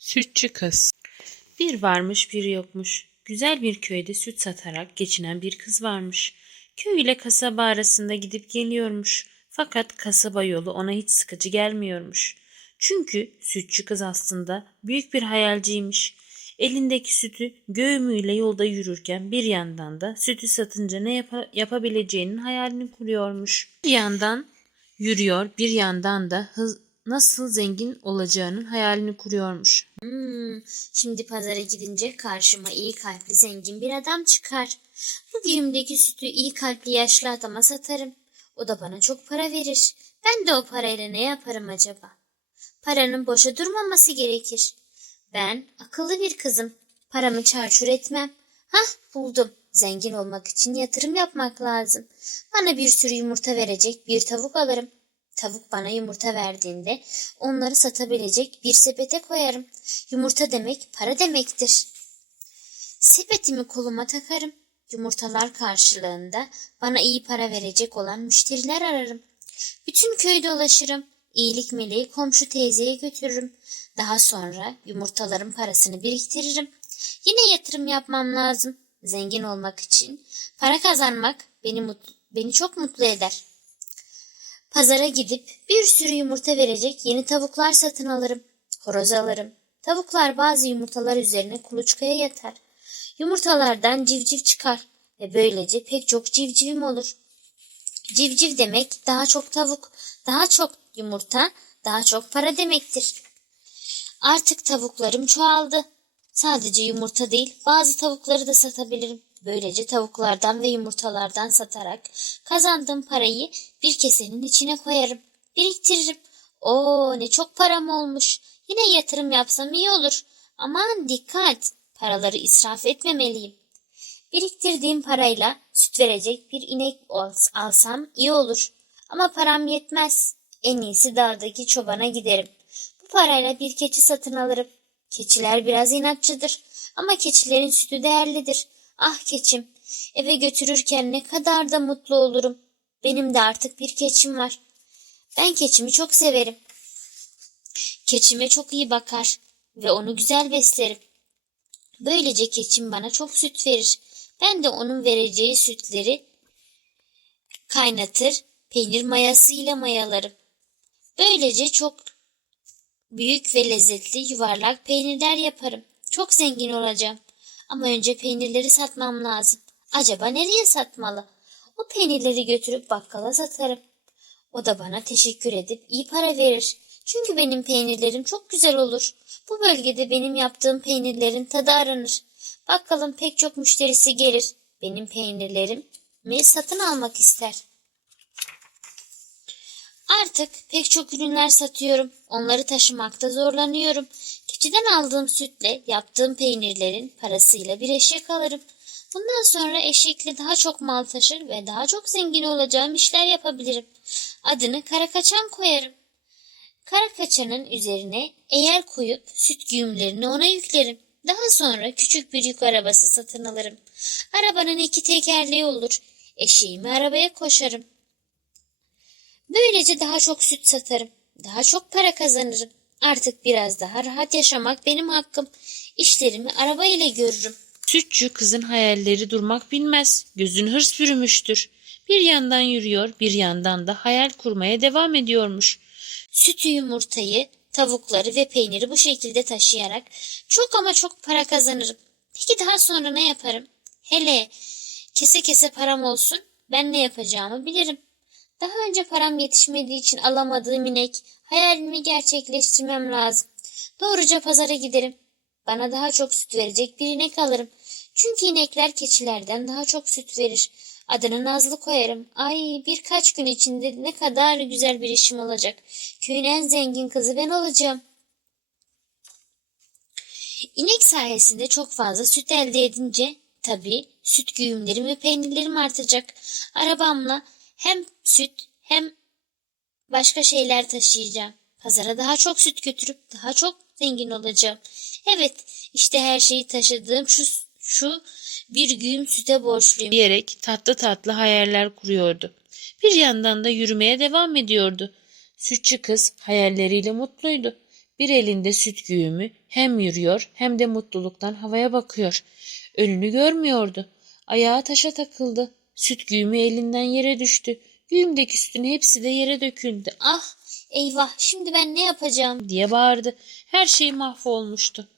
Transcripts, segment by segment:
Sütçü kız. Bir varmış bir yokmuş. Güzel bir köyde süt satarak geçinen bir kız varmış. Köy ile kasaba arasında gidip geliyormuş. Fakat kasaba yolu ona hiç sıkıcı gelmiyormuş. Çünkü sütçü kız aslında büyük bir hayalciymiş. Elindeki sütü göğümüyle yolda yürürken bir yandan da sütü satınca ne yapa- yapabileceğinin hayalini kuruyormuş. Bir yandan yürüyor, bir yandan da hız- nasıl zengin olacağının hayalini kuruyormuş. Hmm, şimdi pazara gidince karşıma iyi kalpli zengin bir adam çıkar. Bu güğümdeki sütü iyi kalpli yaşlı adama satarım. O da bana çok para verir. Ben de o parayla ne yaparım acaba? Paranın boşa durmaması gerekir. Ben akıllı bir kızım. Paramı çarçur etmem. Hah buldum. Zengin olmak için yatırım yapmak lazım. Bana bir sürü yumurta verecek bir tavuk alırım. Tavuk bana yumurta verdiğinde onları satabilecek bir sepete koyarım. Yumurta demek para demektir. Sepetimi koluma takarım. Yumurtalar karşılığında bana iyi para verecek olan müşteriler ararım. Bütün köyü dolaşırım. İyilik meleği komşu teyzeye götürürüm. Daha sonra yumurtaların parasını biriktiririm. Yine yatırım yapmam lazım. Zengin olmak için. Para kazanmak beni mutlu, beni çok mutlu eder. Pazara gidip bir sürü yumurta verecek yeni tavuklar satın alırım. Horoz alırım. Tavuklar bazı yumurtalar üzerine kuluçkaya yatar. Yumurtalardan civciv çıkar ve böylece pek çok civcivim olur. Civciv demek daha çok tavuk, daha çok yumurta, daha çok para demektir. Artık tavuklarım çoğaldı. Sadece yumurta değil, bazı tavukları da satabilirim. Böylece tavuklardan ve yumurtalardan satarak kazandığım parayı bir kesenin içine koyarım. Biriktiririm. Oo ne çok param olmuş. Yine yatırım yapsam iyi olur. Aman dikkat. Paraları israf etmemeliyim. Biriktirdiğim parayla süt verecek bir inek als- alsam iyi olur. Ama param yetmez. En iyisi dağdaki çobana giderim. Bu parayla bir keçi satın alırım. Keçiler biraz inatçıdır ama keçilerin sütü değerlidir. Ah keçim, eve götürürken ne kadar da mutlu olurum. Benim de artık bir keçim var. Ben keçimi çok severim. Keçime çok iyi bakar ve onu güzel beslerim. Böylece keçim bana çok süt verir. Ben de onun vereceği sütleri kaynatır, peynir mayasıyla mayalarım. Böylece çok büyük ve lezzetli yuvarlak peynirler yaparım. Çok zengin olacağım. Ama önce peynirleri satmam lazım. Acaba nereye satmalı? O peynirleri götürüp bakkala satarım. O da bana teşekkür edip iyi para verir. Çünkü benim peynirlerim çok güzel olur. Bu bölgede benim yaptığım peynirlerin tadı aranır. Bakkalın pek çok müşterisi gelir. Benim peynirlerimi satın almak ister. Artık pek çok ürünler satıyorum. Onları taşımakta zorlanıyorum. Keçiden aldığım sütle yaptığım peynirlerin parasıyla bir eşek alırım. Bundan sonra eşekle daha çok mal taşır ve daha çok zengin olacağım işler yapabilirim. Adını Karakaçan koyarım. Karakaçanın üzerine eğer koyup süt güğümlerini ona yüklerim. Daha sonra küçük bir yük arabası satın alırım. Arabanın iki tekerleği olur. Eşeğimi arabaya koşarım. Böylece daha çok süt satarım. Daha çok para kazanırım. Artık biraz daha rahat yaşamak benim hakkım. İşlerimi araba ile görürüm. Sütçü kızın hayalleri durmak bilmez. Gözün hırs bürümüştür. Bir yandan yürüyor, bir yandan da hayal kurmaya devam ediyormuş. Sütü, yumurtayı, tavukları ve peyniri bu şekilde taşıyarak çok ama çok para kazanırım. Peki daha sonra ne yaparım? Hele kese kese param olsun ben ne yapacağımı bilirim. Daha önce param yetişmediği için alamadığım inek, hayalimi gerçekleştirmem lazım. Doğruca pazara giderim. Bana daha çok süt verecek bir inek alırım. Çünkü inekler keçilerden daha çok süt verir. Adını Nazlı koyarım. Ay birkaç gün içinde ne kadar güzel bir işim olacak. Köyün en zengin kızı ben olacağım. İnek sayesinde çok fazla süt elde edince tabii süt güğümlerim ve peynirlerim artacak. Arabamla hem süt hem başka şeyler taşıyacağım. Pazara daha çok süt götürüp daha çok zengin olacağım. Evet, işte her şeyi taşıdığım şu şu bir güğüm süte borçluyum. diyerek tatlı tatlı hayaller kuruyordu. Bir yandan da yürümeye devam ediyordu. Sütçü kız hayalleriyle mutluydu. Bir elinde süt güğümü hem yürüyor hem de mutluluktan havaya bakıyor. Önünü görmüyordu. Ayağı taşa takıldı. Süt güğümü elinden yere düştü. Güğümdeki sütün hepsi de yere döküldü. Ah eyvah şimdi ben ne yapacağım? diye bağırdı. Her şey mahvolmuştu.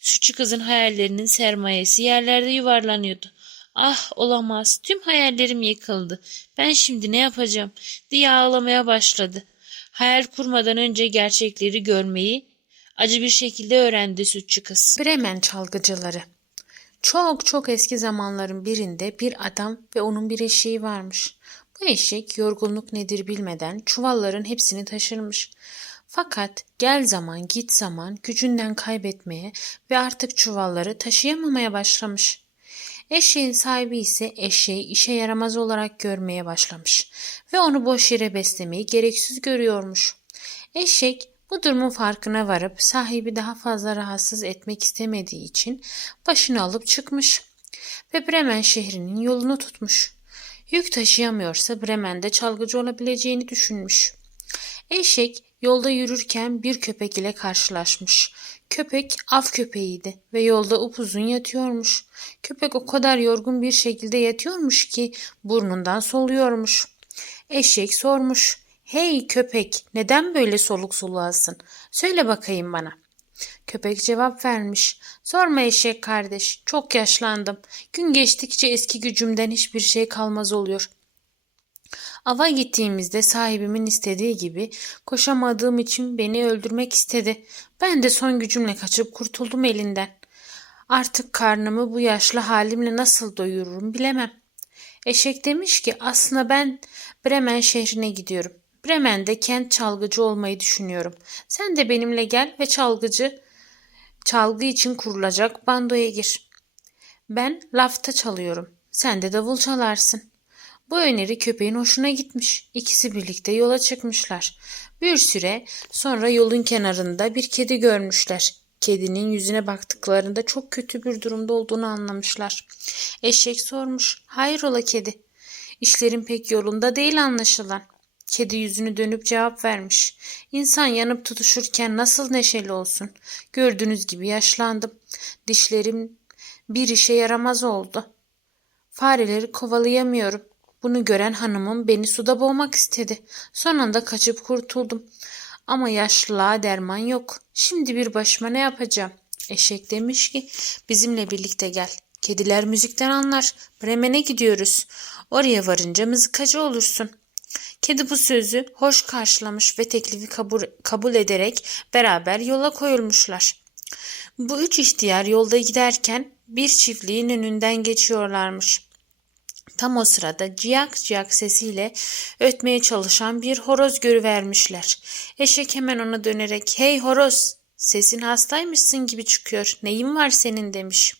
Sütçü kızın hayallerinin sermayesi yerlerde yuvarlanıyordu. Ah olamaz tüm hayallerim yıkıldı. Ben şimdi ne yapacağım diye ağlamaya başladı. Hayal kurmadan önce gerçekleri görmeyi acı bir şekilde öğrendi sütçü kız. Bremen çalgıcıları çok çok eski zamanların birinde bir adam ve onun bir eşeği varmış. Bu eşek yorgunluk nedir bilmeden çuvalların hepsini taşırmış. Fakat gel zaman git zaman gücünden kaybetmeye ve artık çuvalları taşıyamamaya başlamış. Eşeğin sahibi ise eşeği işe yaramaz olarak görmeye başlamış ve onu boş yere beslemeyi gereksiz görüyormuş. Eşek bu durumun farkına varıp sahibi daha fazla rahatsız etmek istemediği için başını alıp çıkmış ve Bremen şehrinin yolunu tutmuş. Yük taşıyamıyorsa Bremen'de çalgıcı olabileceğini düşünmüş. Eşek yolda yürürken bir köpek ile karşılaşmış. Köpek av köpeğiydi ve yolda upuzun yatıyormuş. Köpek o kadar yorgun bir şekilde yatıyormuş ki burnundan soluyormuş. Eşek sormuş. Hey köpek neden böyle soluk soluğasın? Söyle bakayım bana. Köpek cevap vermiş. Sorma eşek kardeş. Çok yaşlandım. Gün geçtikçe eski gücümden hiçbir şey kalmaz oluyor. Ava gittiğimizde sahibimin istediği gibi koşamadığım için beni öldürmek istedi. Ben de son gücümle kaçıp kurtuldum elinden. Artık karnımı bu yaşlı halimle nasıl doyururum bilemem. Eşek demiş ki aslında ben Bremen şehrine gidiyorum. Bremen'de kent çalgıcı olmayı düşünüyorum. Sen de benimle gel ve çalgıcı çalgı için kurulacak bandoya gir. Ben lafta çalıyorum. Sen de davul çalarsın. Bu öneri köpeğin hoşuna gitmiş. İkisi birlikte yola çıkmışlar. Bir süre sonra yolun kenarında bir kedi görmüşler. Kedinin yüzüne baktıklarında çok kötü bir durumda olduğunu anlamışlar. Eşek sormuş. Hayrola kedi? İşlerin pek yolunda değil anlaşılan. Kedi yüzünü dönüp cevap vermiş. İnsan yanıp tutuşurken nasıl neşeli olsun? Gördüğünüz gibi yaşlandım. Dişlerim bir işe yaramaz oldu. Fareleri kovalayamıyorum. Bunu gören hanımım beni suda boğmak istedi. Son anda kaçıp kurtuldum. Ama yaşlılığa derman yok. Şimdi bir başıma ne yapacağım? Eşek demiş ki bizimle birlikte gel. Kediler müzikten anlar. Bremen'e gidiyoruz. Oraya varınca mızıkacı olursun. Kedi bu sözü hoş karşılamış ve teklifi kabul, kabul ederek beraber yola koyulmuşlar. Bu üç ihtiyar yolda giderken bir çiftliğin önünden geçiyorlarmış. Tam o sırada ciyak ciyak sesiyle ötmeye çalışan bir horoz görüvermişler. Eşek hemen ona dönerek hey horoz sesin hastaymışsın gibi çıkıyor neyin var senin demiş.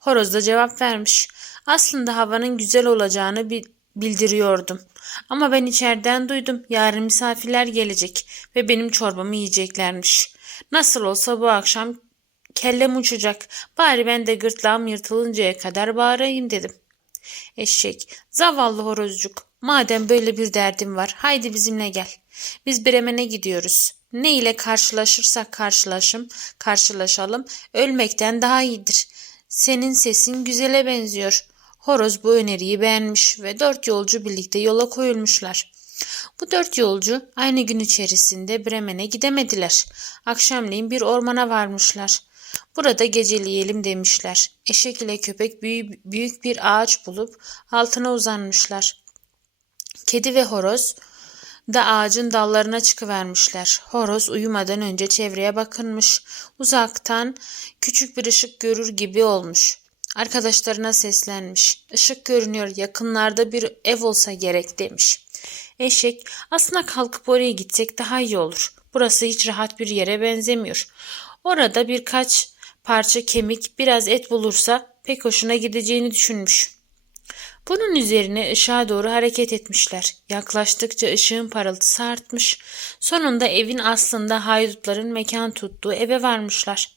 Horoz da cevap vermiş. Aslında havanın güzel olacağını bi- bildiriyordum. Ama ben içeriden duydum yarın misafirler gelecek ve benim çorbamı yiyeceklermiş. Nasıl olsa bu akşam kellem uçacak. Bari ben de gırtlağım yırtılıncaya kadar bağırayım dedim. Eşek, zavallı horozcuk. Madem böyle bir derdim var, haydi bizimle gel. Biz Bremen'e gidiyoruz. Ne ile karşılaşırsak karşılaşım, karşılaşalım, ölmekten daha iyidir. Senin sesin güzele benziyor. Horoz bu öneriyi beğenmiş ve dört yolcu birlikte yola koyulmuşlar. Bu dört yolcu aynı gün içerisinde Bremen'e gidemediler. Akşamleyin bir ormana varmışlar. Burada geceleyelim demişler. Eşek ile köpek büyük, bir ağaç bulup altına uzanmışlar. Kedi ve horoz da ağacın dallarına çıkıvermişler. Horoz uyumadan önce çevreye bakınmış. Uzaktan küçük bir ışık görür gibi olmuş. Arkadaşlarına seslenmiş. Işık görünüyor yakınlarda bir ev olsa gerek demiş. Eşek aslında kalkıp oraya gitsek daha iyi olur. Burası hiç rahat bir yere benzemiyor. Orada birkaç parça kemik, biraz et bulursa pek hoşuna gideceğini düşünmüş. Bunun üzerine ışığa doğru hareket etmişler. Yaklaştıkça ışığın parıltısı artmış. Sonunda evin aslında haydutların mekan tuttuğu eve varmışlar.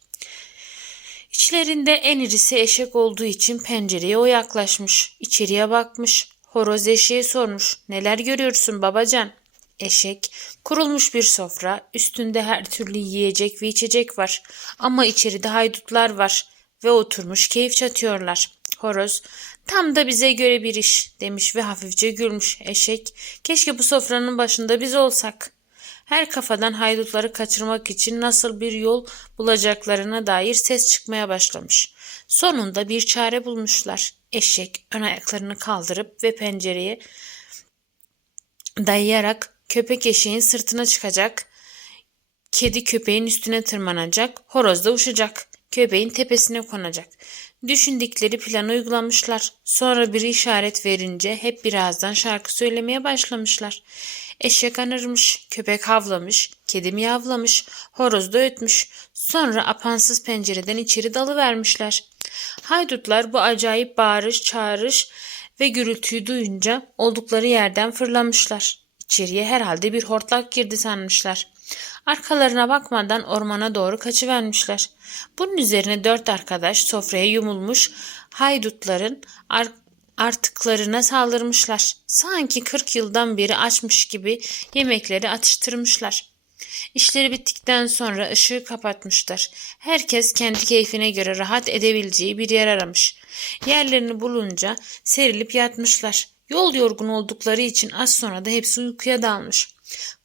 İçlerinde en irisi eşek olduğu için pencereye o yaklaşmış. İçeriye bakmış. Horoz eşeğe sormuş. Neler görüyorsun babacan? eşek, kurulmuş bir sofra, üstünde her türlü yiyecek ve içecek var. Ama içeride haydutlar var ve oturmuş keyif çatıyorlar. Horoz, tam da bize göre bir iş demiş ve hafifçe gülmüş. Eşek, keşke bu sofranın başında biz olsak. Her kafadan haydutları kaçırmak için nasıl bir yol bulacaklarına dair ses çıkmaya başlamış. Sonunda bir çare bulmuşlar. Eşek ön ayaklarını kaldırıp ve pencereye dayayarak köpek eşeğin sırtına çıkacak. Kedi köpeğin üstüne tırmanacak, horoz da uçacak. Köpeğin tepesine konacak. Düşündükleri planı uygulamışlar. Sonra biri işaret verince hep birazdan şarkı söylemeye başlamışlar. Eşek anırmış, köpek havlamış, kedi miyavlamış, horoz da ötmüş. Sonra apansız pencereden içeri dalıvermişler. Haydutlar bu acayip bağırış, çağırış ve gürültüyü duyunca oldukları yerden fırlamışlar. İçeriye herhalde bir hortlak girdi sanmışlar. Arkalarına bakmadan ormana doğru kaçıvermişler. Bunun üzerine dört arkadaş sofraya yumulmuş haydutların ar- artıklarına saldırmışlar. Sanki kırk yıldan beri açmış gibi yemekleri atıştırmışlar. İşleri bittikten sonra ışığı kapatmışlar. Herkes kendi keyfine göre rahat edebileceği bir yer aramış. Yerlerini bulunca serilip yatmışlar. Yol yorgun oldukları için az sonra da hepsi uykuya dalmış.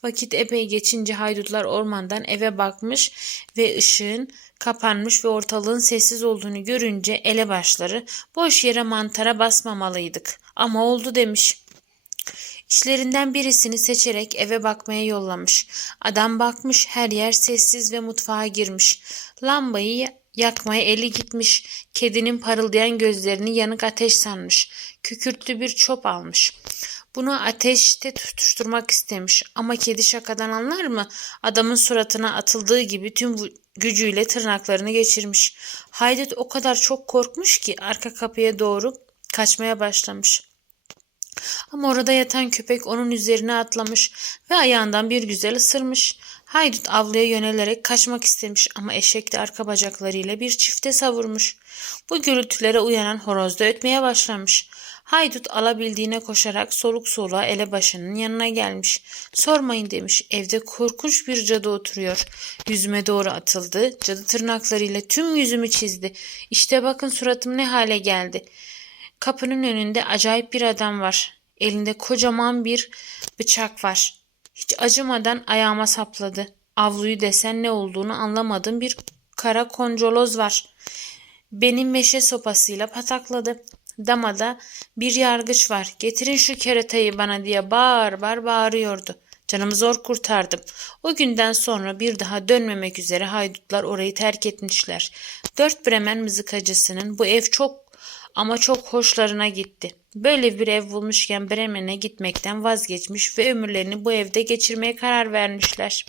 Vakit epey geçince haydutlar ormandan eve bakmış ve ışığın kapanmış ve ortalığın sessiz olduğunu görünce elebaşları boş yere mantara basmamalıydık. Ama oldu demiş. İşlerinden birisini seçerek eve bakmaya yollamış. Adam bakmış her yer sessiz ve mutfağa girmiş. Lambayı yakmaya eli gitmiş. Kedinin parıldayan gözlerini yanık ateş sanmış. Kükürtlü bir çöp almış. Bunu ateşte tutuşturmak istemiş ama kedi şakadan anlar mı? Adamın suratına atıldığı gibi tüm gücüyle tırnaklarını geçirmiş. Haydut o kadar çok korkmuş ki arka kapıya doğru kaçmaya başlamış. Ama orada yatan köpek onun üzerine atlamış ve ayağından bir güzel ısırmış. Haydut avluya yönelerek kaçmak istemiş ama eşek de arka bacaklarıyla bir çifte savurmuş. Bu gürültülere uyanan horoz da ötmeye başlamış. Haydut alabildiğine koşarak soluk soluğa elebaşının yanına gelmiş. Sormayın demiş. Evde korkunç bir cadı oturuyor. Yüzüme doğru atıldı. Cadı tırnaklarıyla tüm yüzümü çizdi. İşte bakın suratım ne hale geldi. Kapının önünde acayip bir adam var. Elinde kocaman bir bıçak var. Hiç acımadan ayağıma sapladı. Avluyu desen ne olduğunu anlamadığım bir kara koncoloz var. Benim meşe sopasıyla patakladı. Damada bir yargıç var. Getirin şu keretayı bana diye bağır bağır bağırıyordu. Canımı zor kurtardım. O günden sonra bir daha dönmemek üzere haydutlar orayı terk etmişler. Dört Bremen mızıkacısının bu ev çok ama çok hoşlarına gitti. Böyle bir ev bulmuşken Bremen'e gitmekten vazgeçmiş ve ömürlerini bu evde geçirmeye karar vermişler.